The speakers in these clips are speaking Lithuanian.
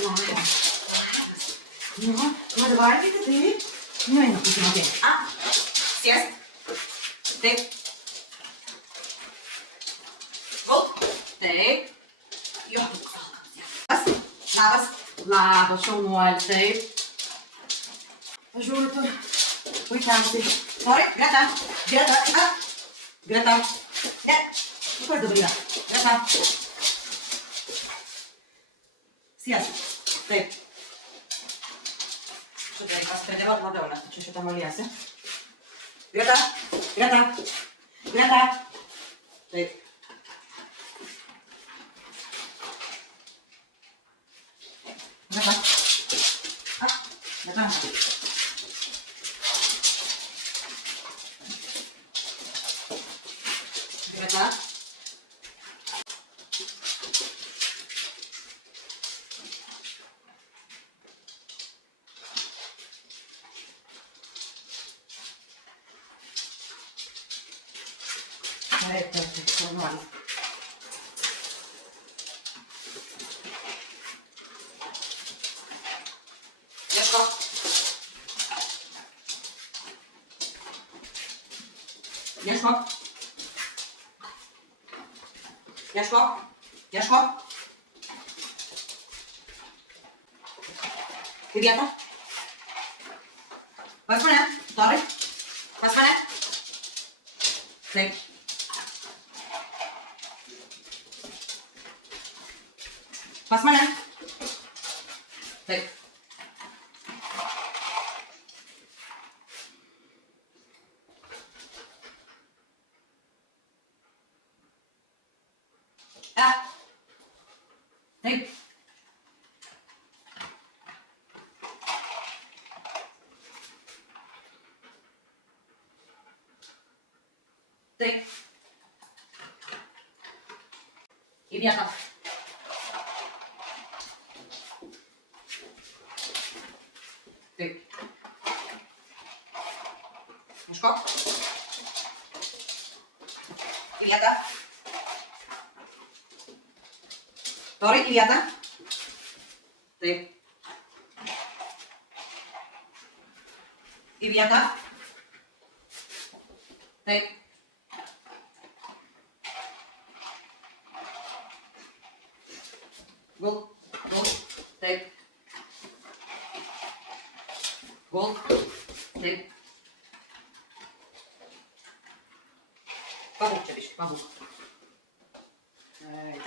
Labas. Nu, nori valgyti, taip? Nu, eina, pasimokė. Sėsk. Taip. Gulk. Taip. Jo. Labas. Labas, šaunuolis, taip. Žiūriu tu. Puikiausiai. Nori? Greta. Greta. Greta. Ne. Kas dabar yra? Greta. Sėsk. Taip. Šitą reikia sprendimuoti labiau, nes tu čia šitą maliesi. Greta. Greta. Greta. Taip. Greta. Greta. Greta. Taip, šaunuolis. Ieško. Ieško. Ieško. Ieško. Į vietą. Pas mane. Tori. Pas mane. Taip. Pas mane. Taip. Taip. Taip. Į vietą. Taip. Ieško. Į vietą. Tori, į vietą. Taip. Į vietą. Taip. Gulk. Gulk. Taip. Gulk. Taip. Pabūk čia biškį, pabūk. Taip.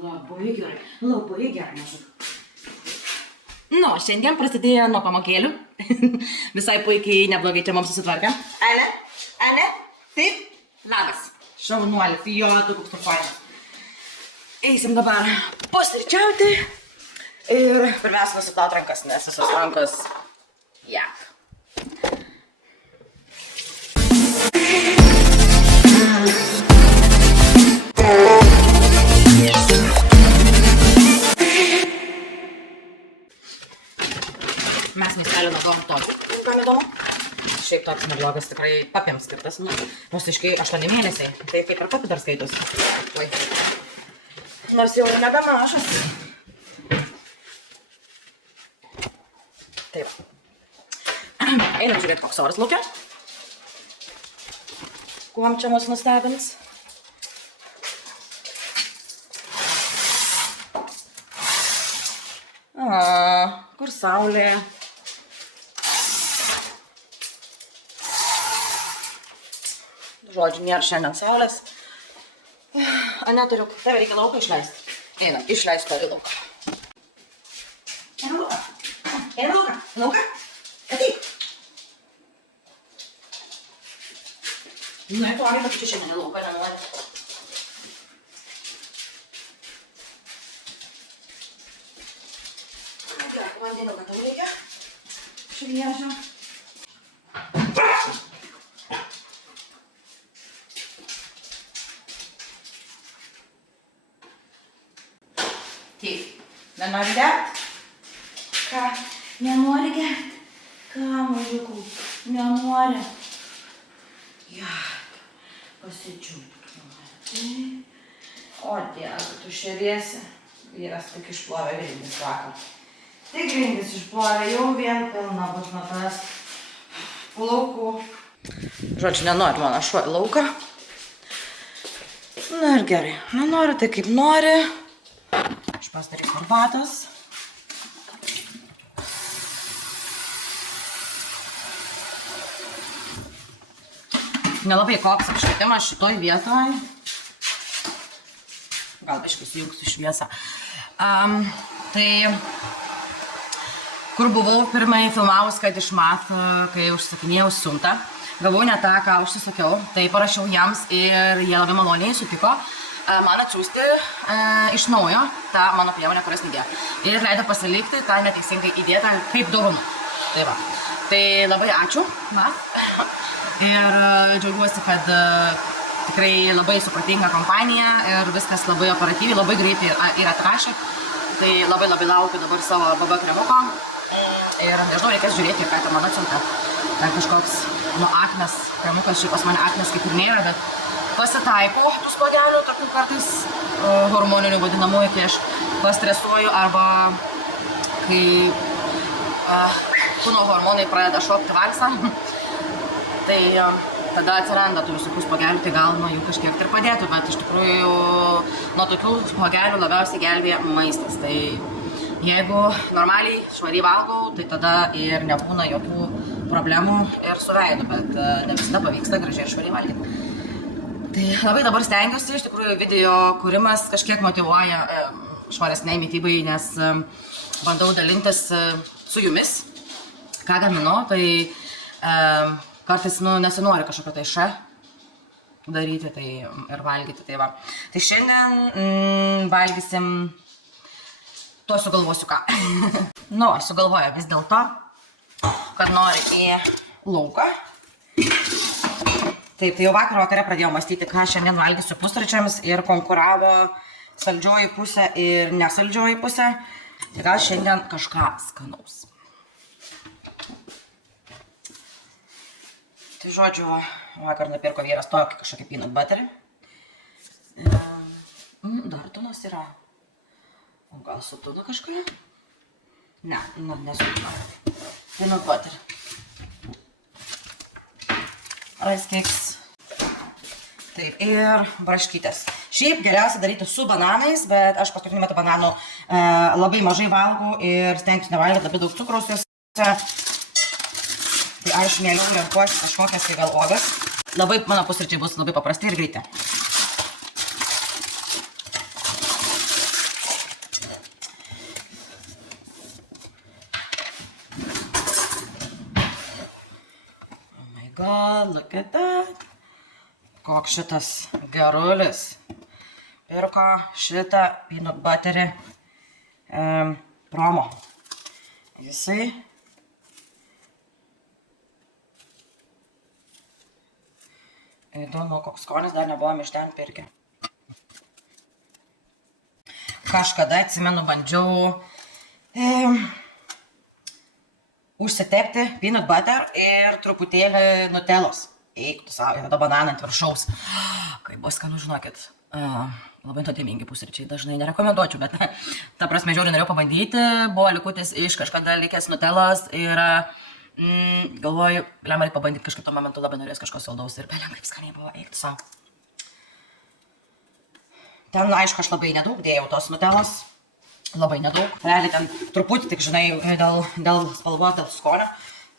Labai gerai, labai gerai, mažuk. Nu, šiandien prasidėjo nuo pamokėlių. Visai puikiai, neblogai čia mums susitvarkė. Ale? Ale? Taip? Labas. Šaunuolis, jo, tu koks tu fainas. Eisim dabar pusryčiauti. Ir pirmiausia nusiplaut rankas, nes visos rankos jak. Mes miestelio naudojam tokį. Kam įdomu? Šiaip toks neblogas, tikrai papėms skirtas. Mūsiškai 8 mėnesiai. Tai kaip ir papi dar skaitus. Oi. Nors jau nebe mažas. Taip. Einam žiūrėti, koks oras laukia. Kuom čia mus nustebins? Kur saulė? Žodžiu, nėra šiandien saulės. Neturiu, tave reikia lauką išleisti. Einam, išleisti tave lauką. Eina lauką. Eina lauką. Lauką. Ateik. Nu, Toni, bet čia šiandien lauką nenori. Vandeniuką tau reikia. Šviežio. Taip, nenori gert? Ką? Nenori gert? Ką, mažiukų? Nenori? Ja, pasidžiaugti nori. O Dieve, tu šeriesi. Vyras tik išplovė grindis vakar. Tik grindis išplovė, jau vien pilna bus nuo tavęs plaukų. Žodžiu, nenori mano šuo į lauką. Na ir gerai, nenori tai kaip nori. Aš pasidarysiu arbatos. Nelabai koks apšvietimas šitoj vietoj. Gal biškai sujungsiu šviesą. Tai, kur buvau pirmai filmavus, kad išmat, kai užsakinėjau siuntą, gavau ne tą, ką užsisakiau, tai parašiau jiems ir jie labai maloniai sutiko man atsiųsti iš naujo tą mano priemonę, kurias įdėjo. Ir leido pasilikti tą neteisingai įdėtą kaip dovaną. Tai va. Tai labai ačiū. Ir džiaugiuosi, kad tikrai labai supratinga kompanija ir viskas labai operatyviai, labai greitai ir atrašė. Tai labai laukiu dabar savo BB kremuko. Ir nežinau, reikės žiūrėti, ką ten man atsiuntė. Ten kažkoks aknės kremukas, šiaip pas mane aknės kaip ir nėra, bet pasitaiko tų spuogelių, tokių kartais hormoninių vadinamųjų, kai aš pastresuoju arba kai kūno hormonai pradeda šokti valsą. Tai tada atsiranda tų visokių spuogelių, tai gal nuo jų kažkiek ir padėtų, bet iš tikrųjų nuo tokių spuogelių labiausiai gelbėja maistas. Tai jeigu normaliai švariai valgau, tai tada ir nebūna jokių problemų ir su veidu, bet ne visada pavyksta gražiai ir švariai valgyti. Tai labai dabar stengiuosi, iš tikrųjų video kūrimas kažkiek motyvuoja švaresniai mitybai, nes bandau dalintis su jumis, ką gaminu, tai kartais nesinori kažkokio tai daryti tai ir valgyti. Tai va. Tai šiandien valgysim, tuo sugalvosiu ką. Nu, sugalvoju vis dėlto, kad nori į lauką. Taip, tai jau vakare pradėjau mąstyti, ką šiandien valgysiu pusryčiams ir konkuravo saldžioji pusė ir nesaldžioji pusė. Tai gal šiandien kažką skanaus. Tai žodžiu, vakar nupirko vyras tokį kažkokį peanut butterį. Dar tunas yra. O gal su tuna kažką? Ne, nesu tuna. Peanut butterį. Rice cakes. Taip, ir braškytės. Šiaip geriausia daryti su bananais, bet aš paskutiniu metu bananų labai mažai valgau ir stengsiu nevalgyti labai daug cukraus juose. Tai aš mieliau renkuosi kažkokias tai gal uogas. Labai mano pusryčiai bus labai paprasti ir greiti. Oh my god, look at that. Koks šitas gerulis. Pirko šitą peanut butterį promo. Jisai įdomu, koks skonis, dar nebuvom iš ten pirkę. Kažkada, atsimenu, bandžiau užsitepti peanut butter ir truputėlį nutelos. Eik tu savo, įvedo bananą ant viršaus. Kai buvo skanu, žinokit, labai nuodėmingi pusryčiai, dažnai nerekomenduočiau, bet ta prasme, žiauriai norėjau pabandyti, buvo likutis iš kažkada likęs nutelos ir galvoju, lemai pabandyti kažkaip tuo momentu, labai norės kažko saldaus ir belėm kaip skaniai buvo, eik tu savo. Ten, aišku, aš labai nedaug dėjau tos nutelos, labai nedaug. Realiai ten truputį, tik žinai, dėl spalvos, dėl skonio,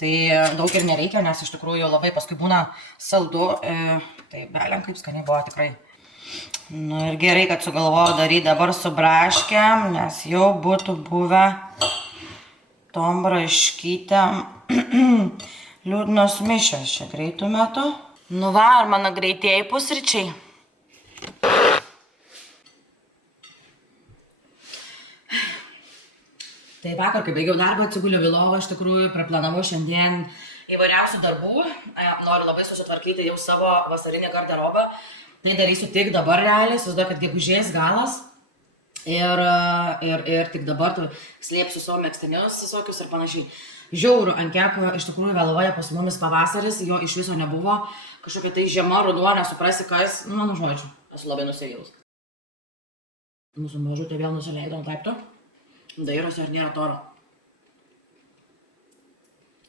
tai daug ir nereikia, nes iš tikrųjų labai paskui būna saldu, tai belėm kaip skaniai buvo tikrai. Nu ir gerai, kad sugalvojau daryti dabar su braškėm, nes jau būtų buvę tom braškytėm liūdnos mišios čia greitų metų. Nu va, ar mano greitieji pusryčiai? Tai vakar, kai baigiau darbą, atsiguliau į lovą, iš tikrųjų praplanavau šiandien įvairiausių darbų. Noriu labai susitvarkyti jau savo vasarinį garderobą. Tai darysiu tik dabar realiai, susiduoju, kad gegužės galas. Ir tik dabar slėpsiu savo megztinius visokius ir panašiai. Žiauru, ant kiek iš tikrųjų vėluoja pas mumis pavasaris, jo iš viso nebuvo. Kažkokia tai žiema, ruduo, nesuprasi kas, mano žodžiu, esu labai nusivylus. Mūsų mažutė vėl nusileido ant laipto. Dairosi, ar nėra toro.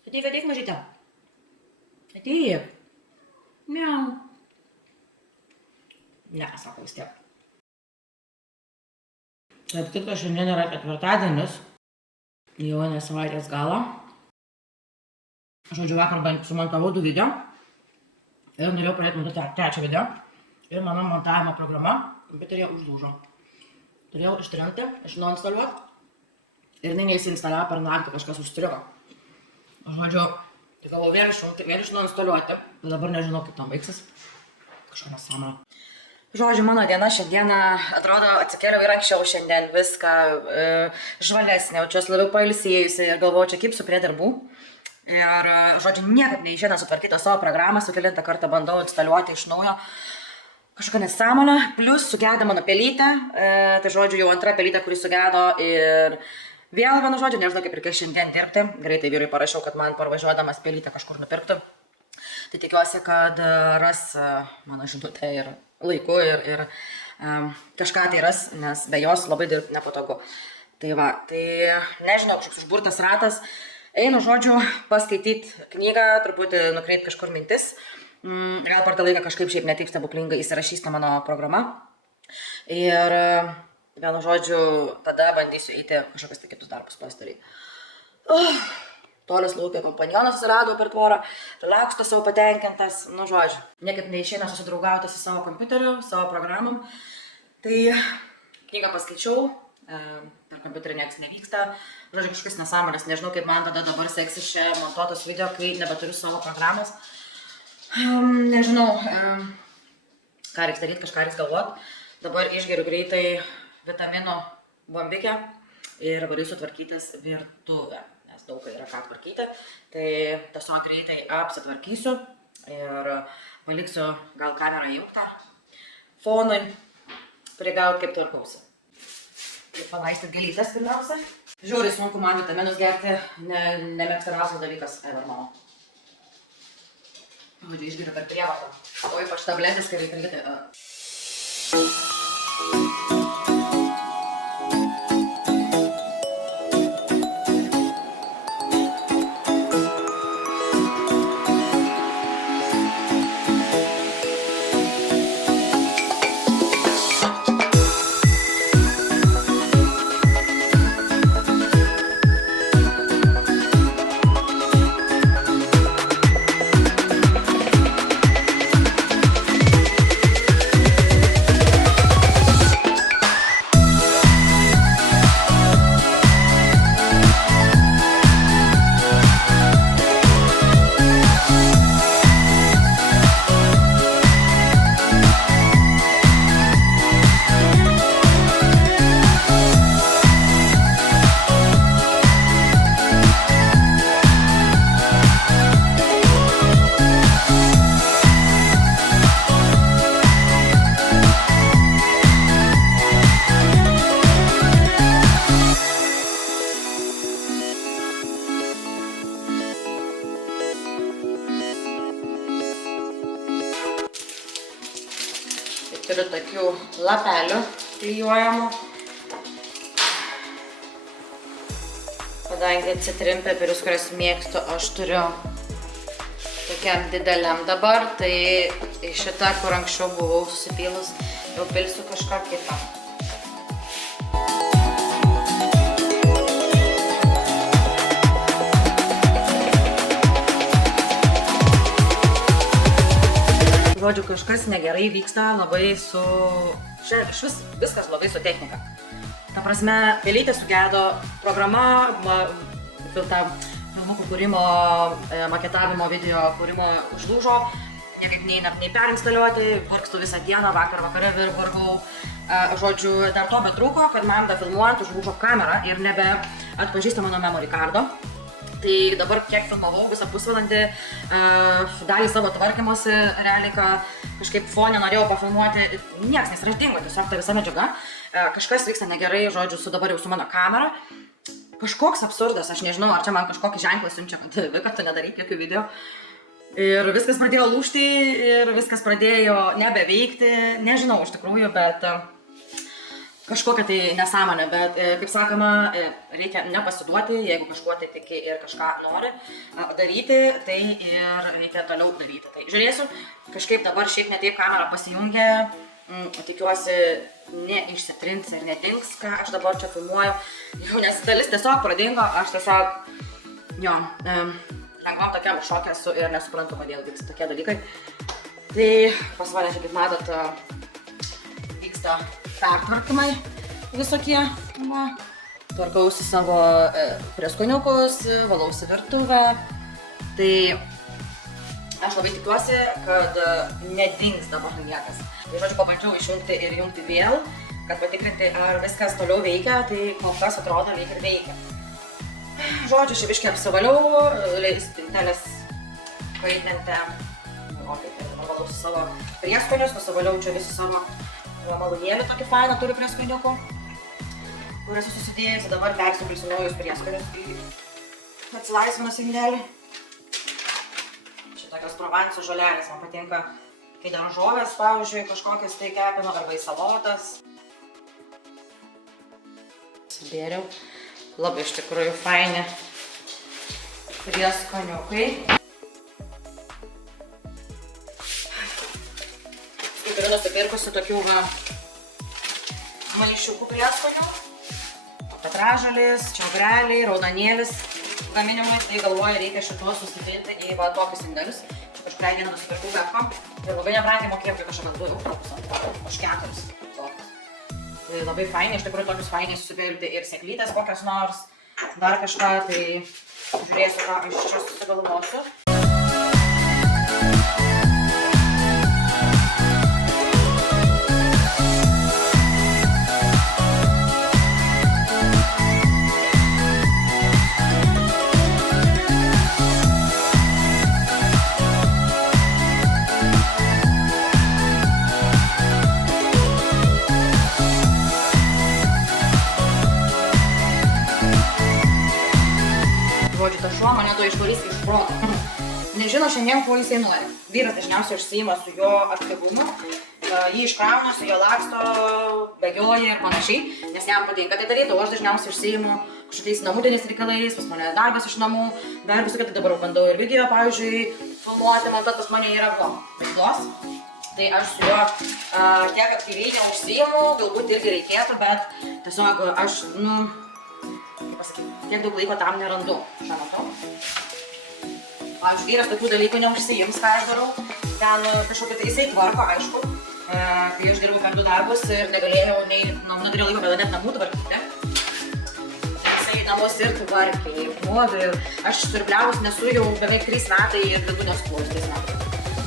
Ateik, mažytė. Ateik. Miau. Ne, sako vis tiek. Taip tik, šiandien yra ketvirtadienis. Jau ne savaitės galo. Žodžiu, vakar sumontavau 2 video. Ir norėjau pradėti montoti 3 video. Ir mano montavimo programa kompiuteryje užlūžo. Turėjau ištrinti, išnuinstaliuoti. Ir jinai neįsiinstaliavo per naktį, kažkas užstrigo. Žodžiu, tai galvoju vėl išnuinstaliuoti. Tai dabar nežinau, kaip tam baigsis. Kažką nesąmonė. Žodžiu, mano diena šiandieną atrodo atsikėliau ir anksčiau šiandien viską žvalesnė, jaučiuosi labiau pailsėjusi ir galvoju, čia kipsiu prie darbų. Ir, žodžiu, niekaip neišeina sutvarkyti savo programą, su kelintą kartą bandau instaliuoti iš naujo kažkokią nesąmonę, plus sugedo mano pelytė, tai žodžiu, jau antra pelytė, kuri sugedo ir vėl, vienu žodžiu, nežinau kaip reikės šiandien dirbti, greitai vyrui parašiau, kad man parvažiuodamas pelytę kažkur nupirktų, tai tikiuosi, kad ras mano žinutę ir laiku ir kažką tai ras, nes be jos labai dirbti nepatogu. Tai va, tai nežinau, kažkoks užburtas ratas. Einu, žodžiu, paskaityti knygą, truputį nukreipti kažkur mintis. Gal per tą laiką kažkaip šiaip netaip stebuklingai įsirašys ta mano programa. Ir, vienu žodžiu, tada bandysiu eiti kažkokius tai kitus darbus pasidaryti. Tolis laukė kompanionas susirado per tvorą, laksto savo patenkintas, nu žodžiu. Niekaip neišeina susidraugauti su savo kompiuteriu, savo programom. Tai knygą paskaičiau. Per kompiuterį nieks nevyksta, žodžiu, kažkas nesąmonės, nežinau, kaip man tada dabar seksis čia montuotos video, kai nebeturiu savo programos. Nežinau, ką reiks daryti, kažką reiks galvoti. Dabar išgeriu greitai vitamino bombikę ir varysiu tvarkytis virtuvę, nes daug yra ką tvarkyti. Tai tiesiog greitai apsitvarkysiu ir paliksiu gal kamerą įjungtą fonui, prigauti kaip tvarkausi. Palaistyti gėlytes pirmiausia. Žiauriai sunku man vitaminus gerti, nemėgstamiausias dalykas ever mano. Žodžiu, išgeriu per prievartą. O ypač tabletės, kai reikia valgyti. Turiu tokių lapelių klijuojamų. Kadangi citrinpipirius, kurias mėgstu, aš turiu tokiam dideliam dabar, tai į šitą, kur anksčiau buvau susipylus, jau pilsiu kažką kitą. Žodžiu, kažkas negerai vyksta labai su... Šis viskas labai su technika. Ta prasme, pelytė sugedo, programa, filmukų kūrimo, maketavimo video kūrimo užlūžo, niekaip nei perinstaliuoti, vargstu visą dieną, vakare vargau. Žodžiu, dar to betrūko, kad man filmuojant užlūžo kamera ir nebe atpažįsta mano memory cardo. Tai dabar kiek filmavau visą pusvalandį, dalį savo tvarkymosi, realiai kažkaip fone norėjau pafilmuoti, nieks nesraštingo, tiesiog ta visa medžiaga. Kažkas vyksta negerai, žodžiu, dabar jau su mano kamera. Kažkoks absurdas, aš nežinau, ar čia man kažkokį ženklą siunčia, kad tu nedaryk jokių video. Ir viskas pradėjo lūžti ir viskas pradėjo nebeveikti, nežinau iš tikrųjų, bet kažkokia tai nesąmonė, bet, kaip sakoma, reikia nepasiduoti, jeigu kažkuo tai tiki ir kažką nori daryti, tai ir reikia toliau daryti. Tai žiūrėsiu, kažkaip dabar šiaip ne taip kamera pasijungia, tikiuosi neišsitrins ir nedings, ką aš dabar čia filmuoju, jau nes dalis tiesiog pradingo, aš tiesiog, jo, lengvam tokiam šokė esu ir nesuprantu, kodėl vyksta tokie dalykai. Tai pas mane, kaip matot, vyksta pertvarkymai visokie. Va. Tvarkausi savo prieskoniukus, valausi virtuvę. Tai aš labai tikiuosi, kad nedings dabar niekas. Tai žodžiu, pabandžiau išjungti ir jungti vėl, kad patikrinti, ar viskas toliau veikia, tai kol kas atrodo lyg ir veikia. Žodžiu, šibiškai apsivaliau, spintelės kaitintę. O tai dabar valausi savo prieskonius, nusivaliau čia visų savo malūnėlį tokį fainą turiu prieskoniukų, kur esu susidėjęs, dabar persipilsiu naujus prieskonius į atsilaisvinus indelį. Šitokios Provanso žolelės man patinka, kai daržovės, pavyzdžiui, kažkokias tai kepinu arba į salotas. Sudėriau, labai iš tikrųjų faini prieskoniukai. Turiu nusipirkusi tokių maišiukų prieskonių, petražolis, čiobreliai, raudonėlis gaminimui, tai galvoju reikia šitos susipilti į tokius indelius. Kažkurią dieną nusipirkau Beko ir labai nebrangiai mokėjau, kiek aš apie 2 eurus už 4 tokius. Tai labai fainiai, iš tikrųjų tokius fainiai susipilti ir sėklytės kokias nors, dar kažką, tai žiūrėsiu, ką iš čia susigalvosiu. Žodžiu, ta šuo mane to išvarys iš proto. Nežino šiandien, ko jisai nori. Vyras dažniausiai užsiima su jo aktyvumu, jį iškrauna, su jo laksto, bėgioja ir panašiai, nes jam patinka tai daryti, o aš dažniausiai užsiimu kažkokiais namudiniais reikalais, pas mane darbas iš namų, dar visokia, tai dabar bandau ir video, pavyzdžiui, filmuoti, man pas mane yra veiklos. Tai aš su juo tiek aktyviai neužsiimu, galbūt irgi reikėtų, bet tiesiog aš, tiek daug laiko tam nerandu šiuo metu. Pavyzdžiui, vyras tokių dalykų neužsiims, ką aš darau. Ten kažkokį tai jisai tvarko, aišku, kai aš dirbau per 2 darbus ir negalėjau, neturėjau laiko net namų tvarkyti. Jisai namus ir tvarkė, ir aš surbliavus nesu jau beveik 3 metai ir daugiau nesuklaus 3 metai.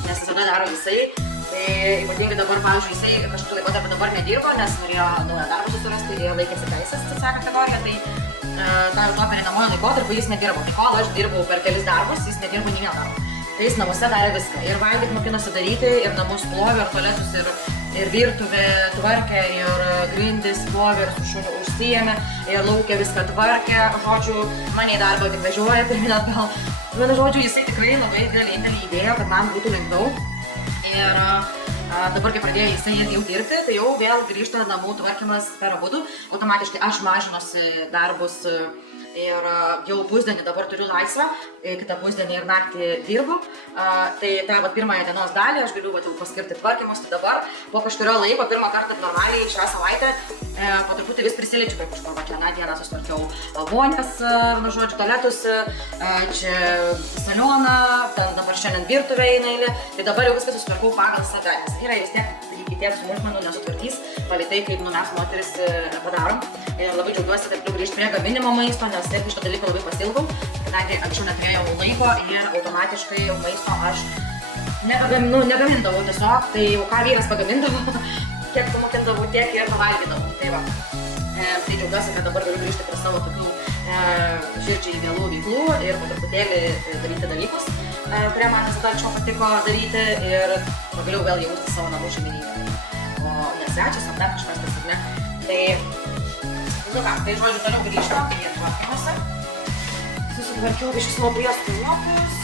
Nes visada daro jisai. Tai ypatingai dabar, pavyzdžiui, jisai kažkokį laikotarpį dabar nedirbo, nes norėjo naują darbą susirasti ir laikėsi teisės CC kategoriją. Tai to pereinamojo laikotarpį jis nedirbo. Tai kol aš dirbau per kelis darbus, jis nedirbo nei vieno darbo. Tai jis namuose darė viską. Ir valgyt mokinosi daryti, ir namus plovė, ir tualetus, ir virtuvę tvarkė, ir grindis plovė, ir su šuniu užsiėmė, ir laukia viską tvarkė. Žodžiu, mane į darbą tik vežioja pirmin atgal. Vienu žodžiu, jisai tikrai labai didelį indėlį įdėjo, kad man būtų lengviau. Ir dabar, kai pradėjo jisai jau dirbti, tai jau vėl grįžta namų tvarkymas per abudu. Automatiškai aš mažinuosi darbus ir jau pusdienį dabar turiu laisvą, kitą pusdienį ir naktį dirbu. Tai pirmąją dienos dalį aš galiu paskirti tvarkymus, tai dabar po kažkurio laiko, pirmą kartą normaliai šią savaitę, po truputį vis prisiliečiu prie kažko. Čia dieną susitvarkiau vonės, žodžiu, tualetus, čia salioną, ten dabar šiandien virtuvė eina eilė, tai dabar jau viską susitvarkau pagal save, nes vyrai vis tiek iki tiek smulkmenų nesutvarkys, palei tai, kaip mes moteris padarom. Ir labai džiaugiuosi, kad galiu grįžti prie gaminimo maisto, nes irgi šito dalyko labai pasiilgau, kadangi anksčiau neturėjau laiko ir automatiškai maisto aš negamindavau tiesiog, tai jau ką vyras pagamindavo, kiek pamokindavau, tiek ir pavalgydavau. Tai va, tai džiaugiuosi, kad dabar galiu grįžti prie savo tokių širdžiai mielų veiklų ir po truputėlį daryti dalykus, kurie man visada anksčiau patiko daryti ir pagaliau vėl jausti savo namų šeimininką. O ne svečias, ar dar kažkas tas, ar ne? Tai žodžiu, toliau grįžtam prie tvarkymuose. Susitvarkiau biškį savo prieskoniukus.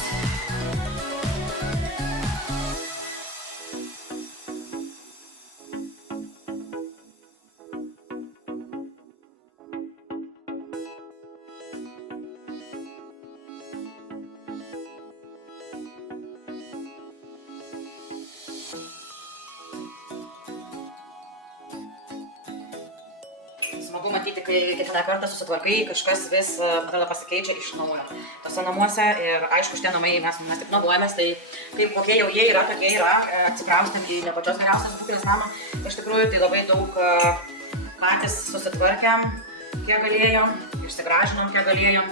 Smagu matyti, kai kiekvieną kartą susitvarkai, kažkas vis atrodo pasikeičia iš naujo. Tose namuose ir aišku, šitie namai mes tik nuomojamės, tai kaip kokie jau jie yra, tokie yra, atsikraustėm į ne pačios geriausios būklės namą. Iš tikrųjų, tai labai daug patys susitvarkėm, kiek galėjom, išsigražinom, kiek galėjom.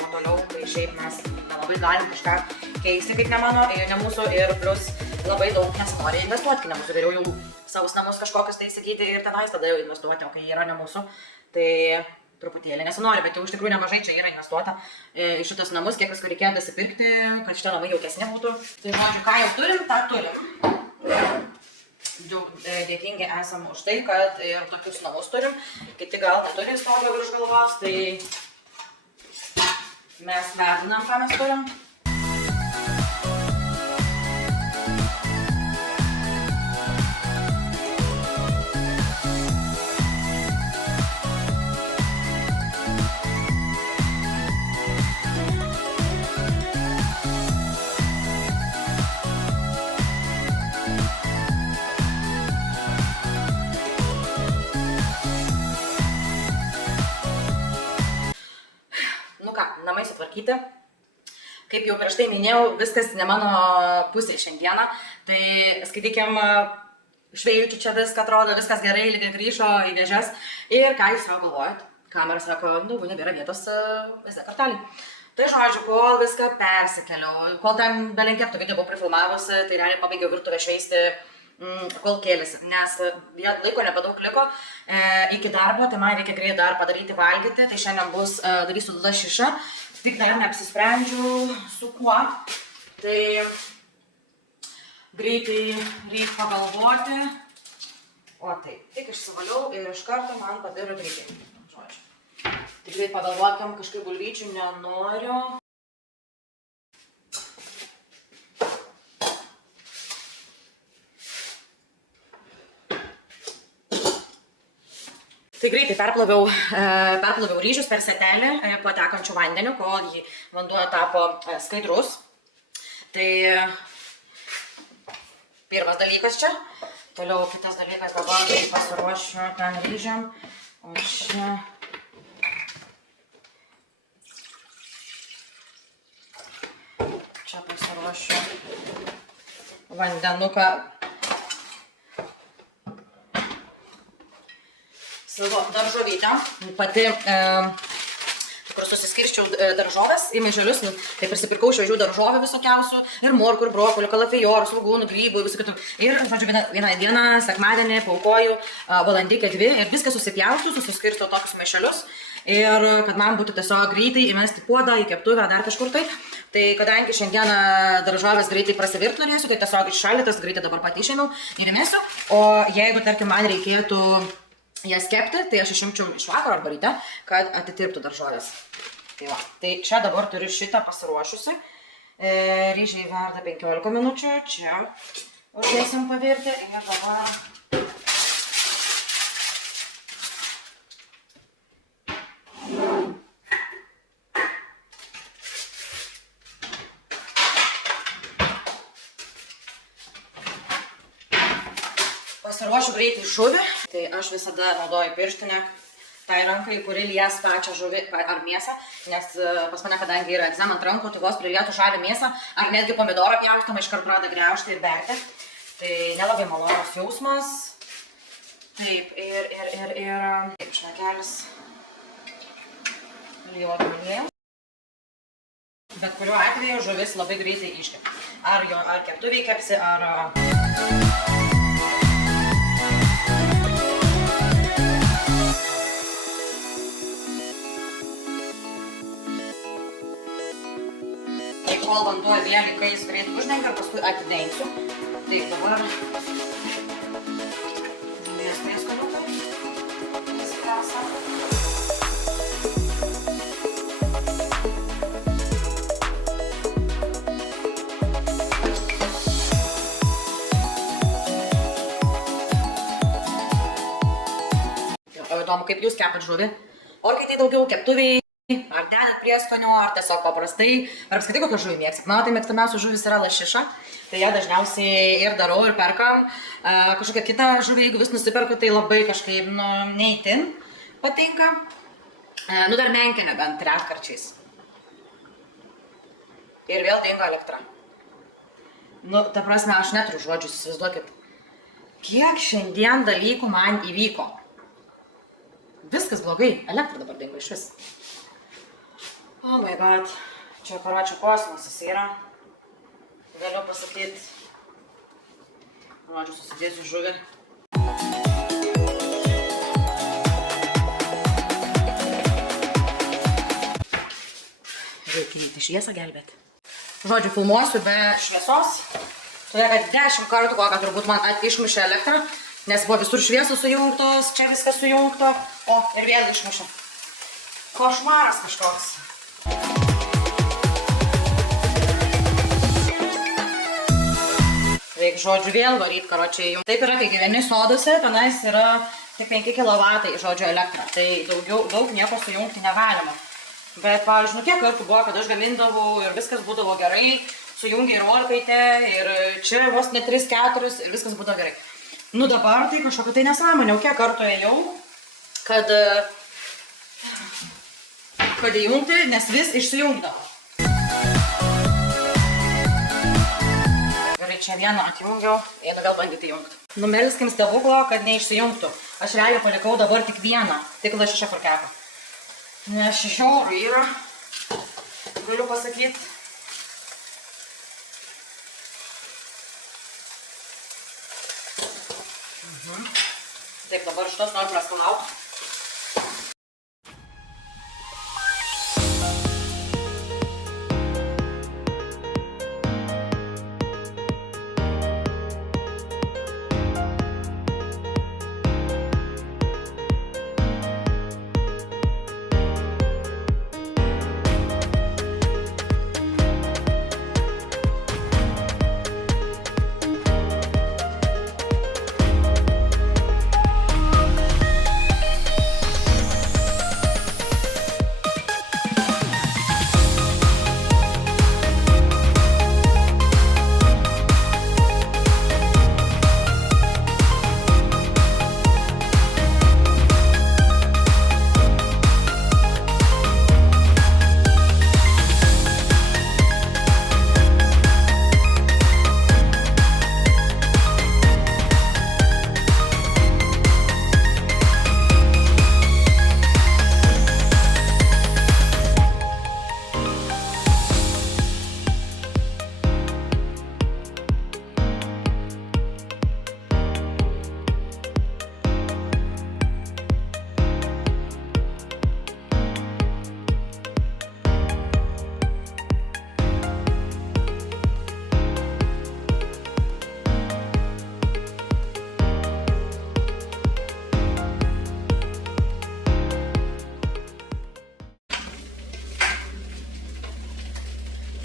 O toliau, tai šiaip mes nelabai galim kažką keisti, kaip ne mano, ne mūsų, ir plus labai daug nesinori investuoti, kai ne mūsų, geriau jau savus namus kažkokius tai įsigyti ir tenais tada jau investuoti, o kai yra ne mūsų, tai truputėlį nesinori, bet jau iš tikrųjų nemažai čia yra investuota į šitos namus, kiek visko reikėjo dasipirkti, kad šitie namai jautesni būtų. Tai žodžiu, ką jau turim, tą turim. Daug dėkingi esam už tai, kad ir tokius namus turim, kiti gal neturi stogą virš galvos, tai mes vertinam, ką mes turim. Namai sutvarkyti. Kaip jau prieš tai minėjau, viskas ne mano pusė šiandieną, tai skaitykim, šveičiu čia viską atrodo, viskas gerai, lygiai grįžo į vėžes. Ir ką jūs savo galvojat? Kamera sako, daugiau nebėra vietos visą kartalį. Tai žodžiu, kol viską persikeliau, kol ten belenkėptų video buvau prifilmavusi, tai realiai pabaigiau virtuvę šveisti, kol kėlėsi, nes laiko nebedaug liko iki darbo, tai man reikia greit dar padaryti valgyti, tai šiandien bus, darysiu lašišą, tik dar neapsisprendžiu su kuo, tai greitai reikia pagalvoti, o taip, tik išsivaliau ir iš karto man pabiro greitai, žodžiu. Tik greit pagalvokim, kažkaip bulvyčių nenoriu. Tai greitai perploviau ryžius per setelį po tekančiu vandeniu, kol vanduo tapo skaidrus. Tai pirmas dalykas čia. Toliau kitas dalykas, dabar pasiruošiu ten ryžiam. O čia pasiruošiu vandenuką. Savo daržovytę, pati kur susiskirščiau daržovės į maišelius, tai prisipirkau šviežių daržovių visokiausių, ir morkų, ir brokolių, kalafijorų, svogūnų, grybų, visų kitų. Ir, žodžiu, vieną dieną, sekmadienį, paukoju valandikę 2 ir viską susipjausiu, susiskirstau tokius maišelius. Ir kad man būtų tiesiog greitai įmesti puodą, į keptuvę, dar kažkur taip. Tai kadangi šiandieną daržovės greitai prasivirt norėsiu, tai tiesiog iššaldytas, greitai dabar pati išėmiau ir įmesiu. O jeigu, tarkim, man reikėtų jas kepti, tai aš išimčiau iš vakaro arba ryte, kad atitirptų daržovės. Tai va, tai čia dabar turiu šitą pasiruošusi. Ryžiai verda 15 minučių, čia uždėsim pavirti ir dabar pasiruošiu greitai žuvį. Tai aš visada naudoju pirštinę tai rankai, kuri lies pačią žuvį ar mėsą, nes pas mane, kadangi yra egzema ant rankų, tai vos prilietų žalią mėsą, ar netgi pomidorą pjaustama, iškart pradeda griaužti ir berti. Tai nelabai malonus jausmas. Taip, taip, šnakelis. Alyvuogių aliejus. Bet kuriuo atveju žuvis labai greitai iškepa. Ar keptuvėj kepsi, ar... Kol vanduo vėl įkais greitai uždengia, paskui atidengsiu. Taip, dabar žuvies prieskoniukai įsikrasa. O įdomu, kaip jūs kepat žuvį? Orkaitėj daugiau, keptuvėj, Ar dedat prieskonio, ar tiesiog paprastai, ar apskritai kokią žuvį mėgsit. Mano tai mėgstamiausia žuvis yra lašiša, tai ją dažniausiai ir darau, ir perkam. Kažkokią kitą žuvį, jeigu vis nusiperku, tai labai kažkaip, neįtin patinka. Dar menkinę bent retkarčiais. Ir vėl dingo elektra. Ta prasme, aš neturiu žodžius, įsivaizduokit. Kiek šiandien dalykų man įvyko. Viskas blogai, elektra dabar dingo iš vis. Oh my god, čia karočių kosmosas yra. Galiu pasakyti. Žodžiu, susidėsiu žuvį. Reikia į šviesą gelbėti. Žodžiu, filmuosiu be šviesos. Todėl, kad 10 kartų kokią turbūt man išmušė elektrą, nes buvo visur šviesos sujungtos, čia viskas sujungto, o ir vėl išmušė. Košmaras kažkoks. Reikia, žodžiu, vėl varyti, karočiai. Taip yra, kai gyveni soduose, tenais yra tik 5 kW, žodžiu, elektra. Tai daug nieko sujungti negalima. Bet, pavyzdžiui, kiek kartų buvo, kad aš gamindavau ir viskas būdavo gerai, sujungi ir orkaitę, ir čia vos ne 3-4 ir viskas būdavo gerai. Dabar tai kažkokia tai nesąmonė, kiek kartų ėjau, kad įjungti, nes vis išsijungdavo. Gerai, čia vieną atjungiau, einu vėl bandyti įjungti. Melskim stebuklo, kad neišsijungtų. Aš realiai palikau dabar tik vieną, tik lašišą kur kepa. Nes 6 eurų yra, galiu pasakyti. Taip, dabar šitos noriu praskalauti.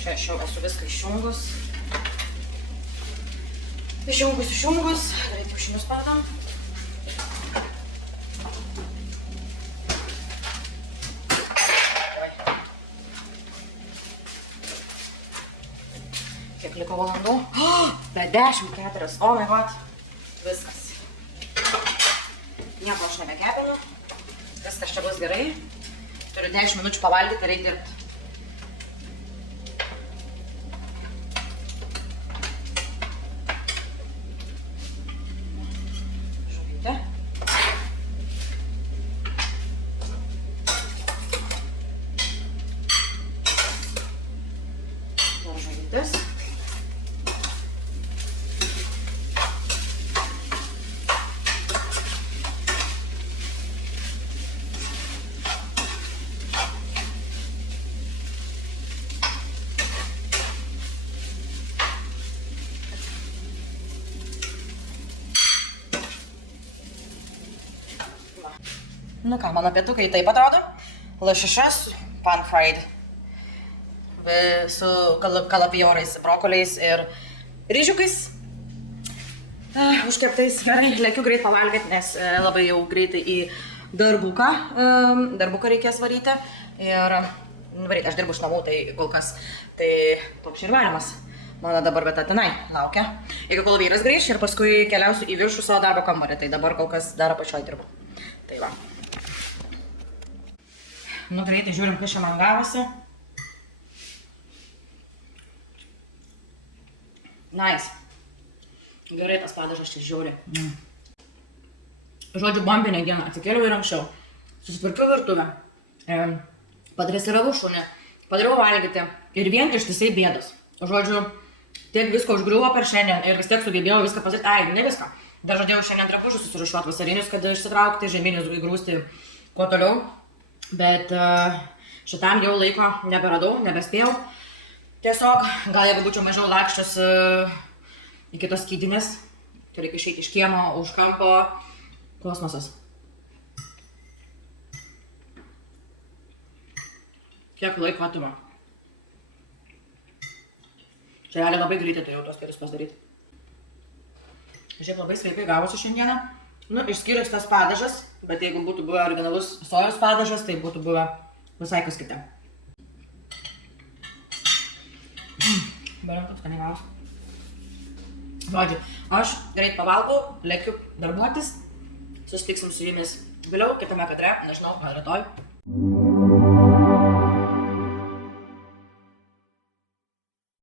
Čia aš jau esu viską išjungus. Išjungus. Gerai, kiaušinius padam. Kiek liko valandų? Be 10-4. Oh my god. Viskas. Nieko aš nebekepinu. Viskas čia bus gerai. Turiu 10 minučių pavalgyti ir eiti dirbti. Žuvytės. Nu ką, mano pietukai taip atrodo. Lašišas, pan fried. Su kalafijorais, brokoliais ir ryžiukais. Užkeptais. Gerai, lėkiu greit pavalgyti, nes labai jau greitai į darbuką reikės varyti. Ir varyti, aš dirbu iš namų, tai kol kas, tai toks ir valymas. Mano dabar vieta tenai laukia. Iki kol vyras grįš ir paskui keliausiu į viršų savo darbo kambarį, tai dabar kol kas dar apačioj dirbu. Tai va. Nu, greitai žiūrim, kas čia man gavosi. Nice. Gerai tas padažas čia žiūri. Žodžiu, bombinė diena. Atsikėliau ir anksčiau. Susitvarkiau virtuvę. Padresiravau šunį. Padariau valgyti. Ir vien ištisai bėdos. Žodžiu, tiek visko užgriuvo per šiandien ir vis tiek sugebėjau viską pasidaryti. Ai, ne viską. Dar žadėjau šiandien drabužius susirišuoti vasarinius, kad išsitraukti, žieminius įgrūsti kuo toliau. Bet šitam jau laiko neberadau, nebespėjau. Tiesiog, gal jeigu būčiau mažiau lakščius į kitos skydinės, tai reikia išeiti iš kiemo, už kampo, kosmosas. Kiek laiko atima. Čia realiai labai greitai turėjau tos kelius pasidaryti. Šiaip labai sveikai gavosi šiandieną. Nu, išskyrus tas padažas, bet jeigu būtų buvę originalus sojos padažas, tai būtų buvę visai kas kita. Beriam, toks skaniai gavosi. Žodžiu, aš greit pavalgau, lėkiu darbuotis. Susitiksim su jumis vėliau, kitame kadre, nežinau, gal rytoj.